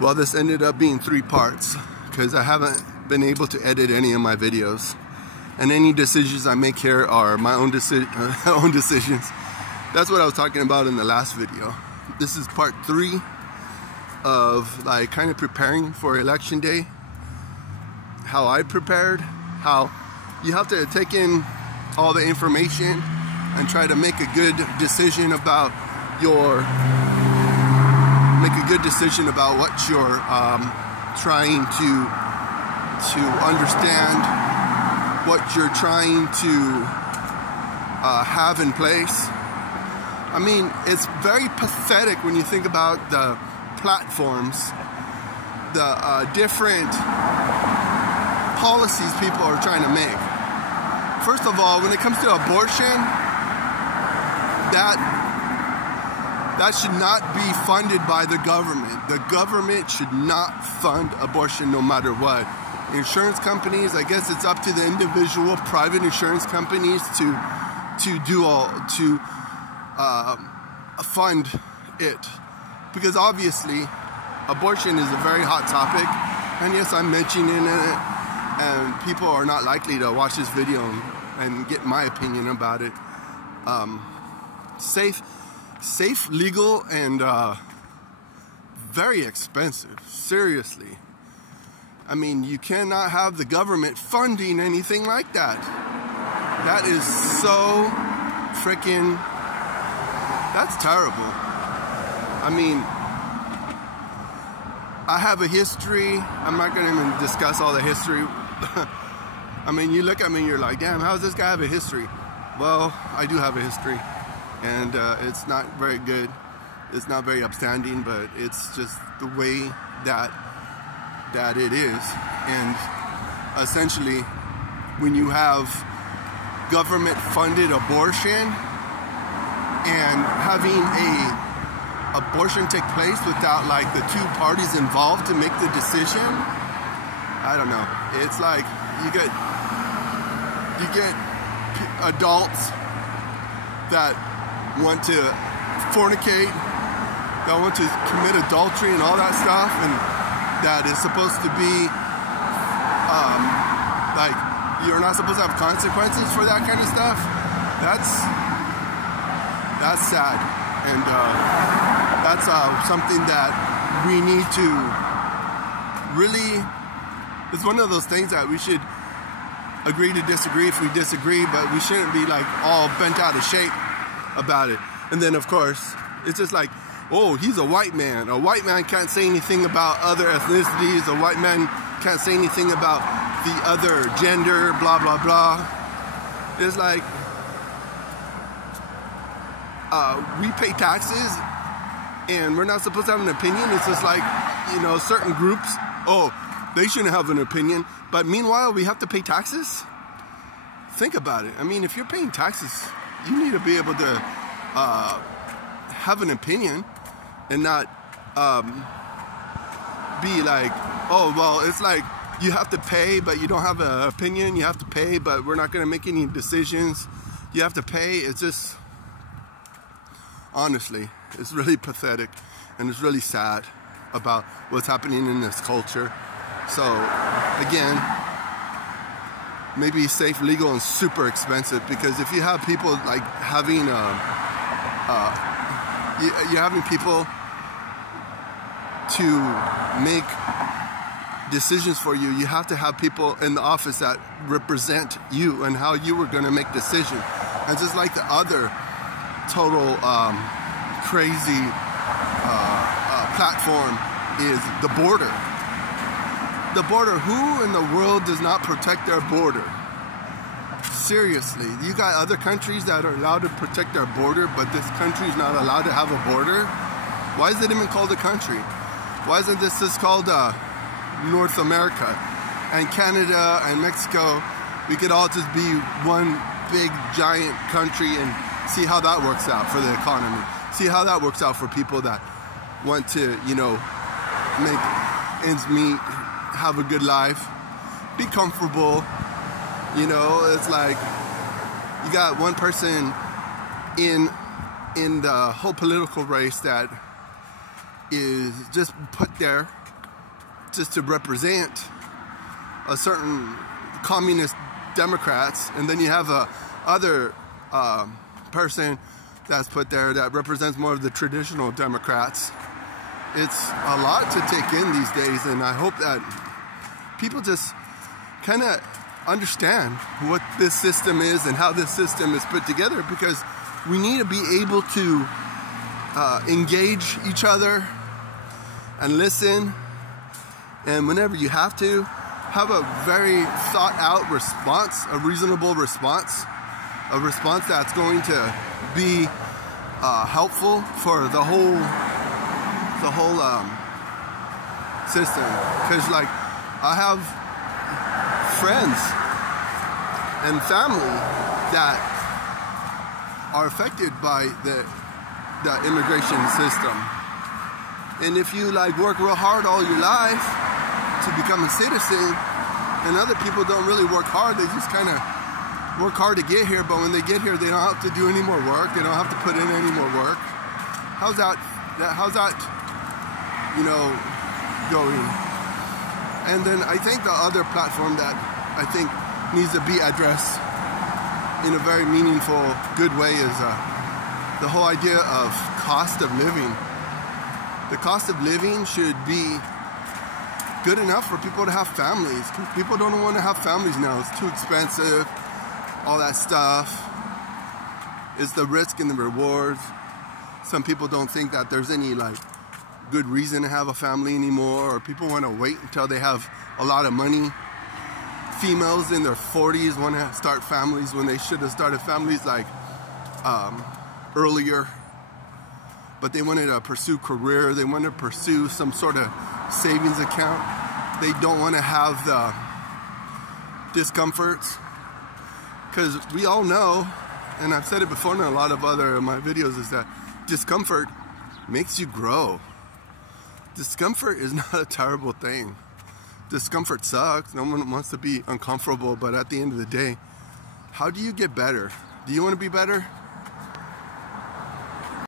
Well, this ended up being 3 parts because I haven't been able to edit any of my videos, and any decisions I make here are my own decisions. That's what I was talking about in the last video. This is part 3 of like kind of preparing for election day. How I prepared, how you have to take in all the information and try to make a good decision about what you're trying to understand, what you're trying to have in place. I mean, it's very pathetic when you think about the platforms, the different policies people are trying to make. First of all, when it comes to abortion, that should not be funded by the government. The government should not fund abortion no matter what. Insurance companies, I guess it's up to the individual private insurance companies to fund it. Because obviously, abortion is a very hot topic. And yes, I'm mentioning it, and people are not likely to watch this video and get my opinion about it. Safe, legal, and very expensive. Seriously. I mean, you cannot have the government funding anything like that. That is so freaking... That's terrible. I mean, I have a history. I'm not going to even discuss all the history. I mean, you look at me and you're like, damn, how does this guy have a history? Well, I do have a history. And it's not very good. It's not very upstanding, but it's just the way that it is. And essentially, when you have government-funded abortion and having a abortion take place without like the 2 parties involved to make the decision, I don't know. It's like you get adults that want to fornicate, that want to commit adultery and all that stuff, and that is supposed to be like you're not supposed to have consequences for that kind of stuff. That's sad, and that's something that we need to really. It's one of those things that we should agree to disagree if we disagree, but we shouldn't be like all bent out of shape about it. And then of course, it's just like, oh, he's a white man. A white man can't say anything about other ethnicities. A white man can't say anything about the other gender, blah, blah, blah. It's like, we pay taxes and we're not supposed to have an opinion. It's just like, you know, certain groups, oh, they shouldn't have an opinion. But meanwhile, we have to pay taxes? Think about it. I mean, if you're paying taxes, you need to be able to have an opinion and not be like, oh, well, it's like you have to pay, but you don't have an opinion. You have to pay, but we're not going to make any decisions. You have to pay. It's just, honestly, it's really pathetic, and it's really sad about what's happening in this culture. So, again, maybe safe, legal, and super expensive, because if you have people like having you're having people to make decisions for you, you have to have people in the office that represent you and how you were going to make decisions. And just like the other total crazy platform is the border. The border. Who in the world does not protect their border? Seriously, you got other countries that are allowed to protect their border, but this country is not allowed to have a border? Why is it even called a country? Why isn't this just called North America? And Canada and Mexico, we could all just be one big giant country and see how that works out for the economy. See how that works out for people that want to, you know, make ends meet, have a good life, be comfortable. You know, it's like you got one person in the whole political race that is just put there just to represent a certain communist Democrats, and then you have a other person that's put there that represents more of the traditional Democrats. It's a lot to take in these days, and I hope that people just kind of understand what this system is and how this system is put together, because we need to be able to engage each other and listen, and whenever you have to, have a very thought out response, a reasonable response, a response that's going to be helpful for the whole system. Because like, I have friends and family that are affected by the immigration system, and if you like work real hard all your life to become a citizen, and other people don't really work hard, they just kind of work hard to get here, but when they get here they don't have to do any more work, they don't have to put in any more work. How's that you know, going? And then I think the other platform that I think needs to be addressed in a very meaningful, good way is the whole idea of cost of living. The cost of living should be good enough for people to have families, because people don't want to have families now. It's too expensive, all that stuff. It's the risk and the rewards. Some people don't think that there's any like good reason to have a family anymore, or people want to wait until they have a lot of money. Females in their 40s want to start families when they should have started families like earlier, but they wanted to pursue career, they want to pursue some sort of savings account. They don't want to have the discomforts, because we all know, and I've said it before in a lot of other of my videos, is that discomfort makes you grow. Discomfort is not a terrible thing. Discomfort sucks. No one wants to be uncomfortable, but at the end of the day, how do you get better? Do you want to be better?